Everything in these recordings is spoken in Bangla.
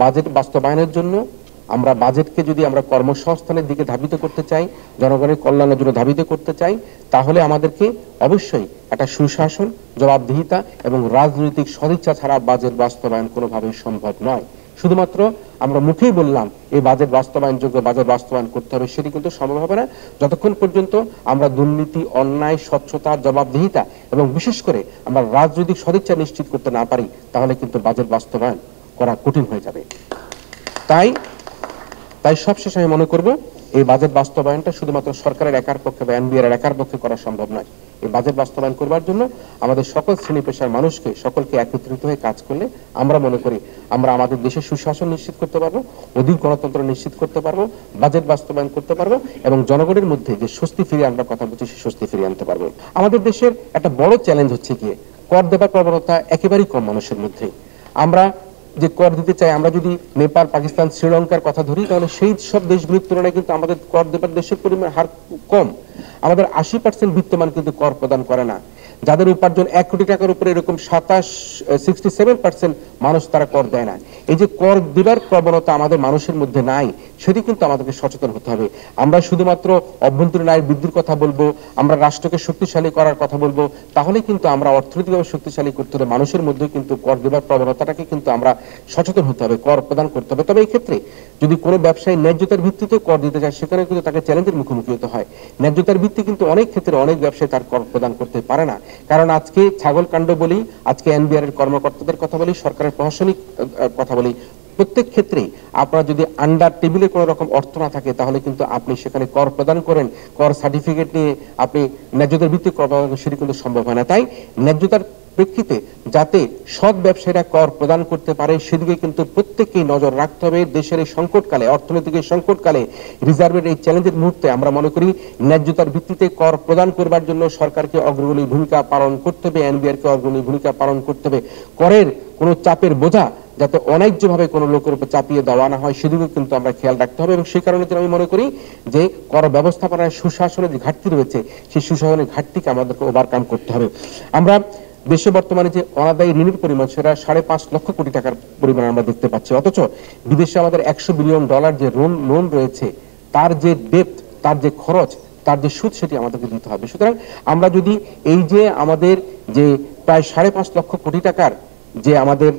বাজেট বাস্তবায়নের জন্য আমরা বাজেটকে যদি আমরা কর্মসংস্থানের দিকে ধাবিত করতে চাই, জনগণের কল্যাণের জন্য ধাবিত করতে চাই, তাহলে আমাদেরকে অবশ্যই একটা সুশাসন, জবাবদিহিতা এবং রাজনৈতিক সদিচ্ছা ছাড়া বাজেট বাস্তবায়ন কোনোভাবেই সম্ভব নয়। শুধুমাত্র আমরা মুখেই বললাম এই বাজেট বাস্তবায়নযোগ্য বাজেট বাস্তবায়ন করতে হবে, সেটি কিন্তু সম্ভব হবে না যতক্ষণ পর্যন্ত আমরা দুর্নীতি, অন্যায়, স্বচ্ছতা, জবাবদিহিতা এবং বিশেষ করে আমরা রাজনৈতিক সদিচ্ছা নিশ্চিত করতে না পারি, তাহলে কিন্তু বাজেট বাস্তবায়ন করা কঠিন হয়ে যাবে। তাই সবশেষে আমি মনে করব এই বাজেট বাস্তবায়নটা শুধুমাত্র সরকারের একার পক্ষে বা এনবিআর একার পক্ষে করা সম্ভব নয়। এই বাজেট বাস্তবায়ন করবার জন্য আমাদের সকল শ্রেণী পেশার মানুষকে, সকলকে একত্রিত হয়ে কাজ করলে আমরা মনে করি আমরা আমাদের দেশের সুশাসন নিশ্চিত করতে পারবো, অধিক গণতন্ত্র নিশ্চিত করতে পারবো, বাজেট বাস্তবায়ন করতে পারবো এবং জনগণের মধ্যে যে স্বস্তি ফিরিয়ে আনবার কথা বলছি সেই স্বস্তি ফিরিয়ে আনতে পারবো। আমাদের দেশের একটা বড় চ্যালেঞ্জ হচ্ছে গিয়ে কর দেবার প্রবণতা একেবারেই কম মানুষের মধ্যে। আমরা যে কর দিতে চাই, আমরা যদি নেপাল, পাকিস্তান, শ্রীলঙ্কার কথা ধরি, তাহলে সেই সব দেশগুলির তুলনায় কিন্তু আমাদের কর দেবার দেশের পরিমাণ হার কম। আমাদের 80% বিত্তমান কিন্তু কর প্রদান করে না। যাদের উপার্জন 1 কোটি টাকার উপরে, এরকম 67% মানুষ তারা কর দেয় না। এই যে কর দেবার প্রবণতা আমাদের মানুষের মধ্যে নাই, সেটি কিন্তু আমাদেরকে সচেতন হতে হবে। আমরা শুধুমাত্র অভ্যন্তরীণ আয় বৃদ্ধির কথা বলবো, আমরা রাষ্ট্রকে শক্তিশালী করার কথা বলবো, তাহলে কিন্তু আমরা অর্থনৈতিকভাবে শক্তিশালী করতে হলে মানুষের মধ্যে কিন্তু কর দেবার প্রবণতাটাকে কিন্তু আমরা সচেতন হতে হবে, কর প্রদান করতে হবে। তবে এই ক্ষেত্রে যদি কোনো ব্যবসায়ী ন্যায্যতার ভিত্তিতে কর দিতে চায়, সেখানে কিন্তু তাকে চ্যালেঞ্জের মুখোমুখি হতে হয়। ন্যায্যতার ভিত্তি কিন্তু অনেক ক্ষেত্রে অনেক ব্যবসায়ী তার কর প্রদান করতে পারে না। কারণ আজকে ছাগল কাণ্ড বলি, আজকে এনবিআর এর কর্মকর্তাদের কথা বলি, সরকারের প্রশাসনিক কথা বলি, প্রত্যেক ক্ষেত্রেই আপনার যদি আন্ডার টেবিলে কোনো রকম অর্থ না থাকে, তাহলে কিন্তু আপনি সেখানে কর প্রদান করেন, কর সার্টিফিকেট নিয়ে আপনি ন্যায্যতার ভিত্তিতে কর প্রদান করেন, সেটি কিন্তু সম্ভব হয় না। তাই ন্যায্যতার প্রেক্ষিতে যাতে সৎ ব্যবসায়ীরা কর প্রদান করতে পারে, সেদিকে কিন্তু প্রত্যেককেই নজর রাখতে হবে। দেশের এই সংকটকালে, অর্থনৈতিক সংকটকালে, রিজার্ভের এই চ্যালেঞ্জের মুহূর্তে আমরা মনে করি ন্যায্যতার ভিত্তিতে কর প্রদান করবার জন্য সরকারকে অগ্রণী ভূমিকা পালন করতে হবে, এনবিআর কে অগ্রণী ভূমিকা পালন করতে হবে। করের কোনো চাপের বোঝা যাতে অন্যায্যভাবে কোনো লোকের উপর চাপিয়ে দেওয়া না হয়, সেদিকেও কিন্তু আমরা খেয়াল রাখতে হবে। এবং সেই কারণে আমি মনে করি যে কর ব্যবস্থাপনায় সুশাসনের যে ঘাটতি রয়েছে, সেই সুশাসনের ঘাটতিকে আমাদেরকে ওভারকাম করতে হবে। আমরা দেশে বর্তমানে যে অনাদায়ী ঋণের পরিমাণ, সেটা 5.5 লক্ষ কোটি টাকার পরিমাণ আমরা দেখতে পাচ্ছি। অথচ বিদেশে আমাদের $100 বিলিয়ন যে লোন রয়েছে, তার যে ডেপ্থ, তার যে খরচ, তার যে সুদ, সেটি আমাদেরকে দিতে হবে। সুতরাং আমরা যদি এই যে আমাদের যে প্রায় 5.5 লক্ষ কোটি টাকার যে আমাদের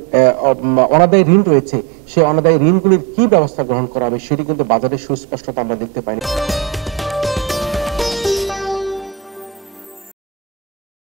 অনাদায়ী ঋণ রয়েছে, সেই অনাদায়ী ঋণগুলির কি ব্যবস্থা গ্রহণ করা হবে, সেটি কিন্তু বাজারে সুস্পষ্টতা আমরা দেখতে পাইনি।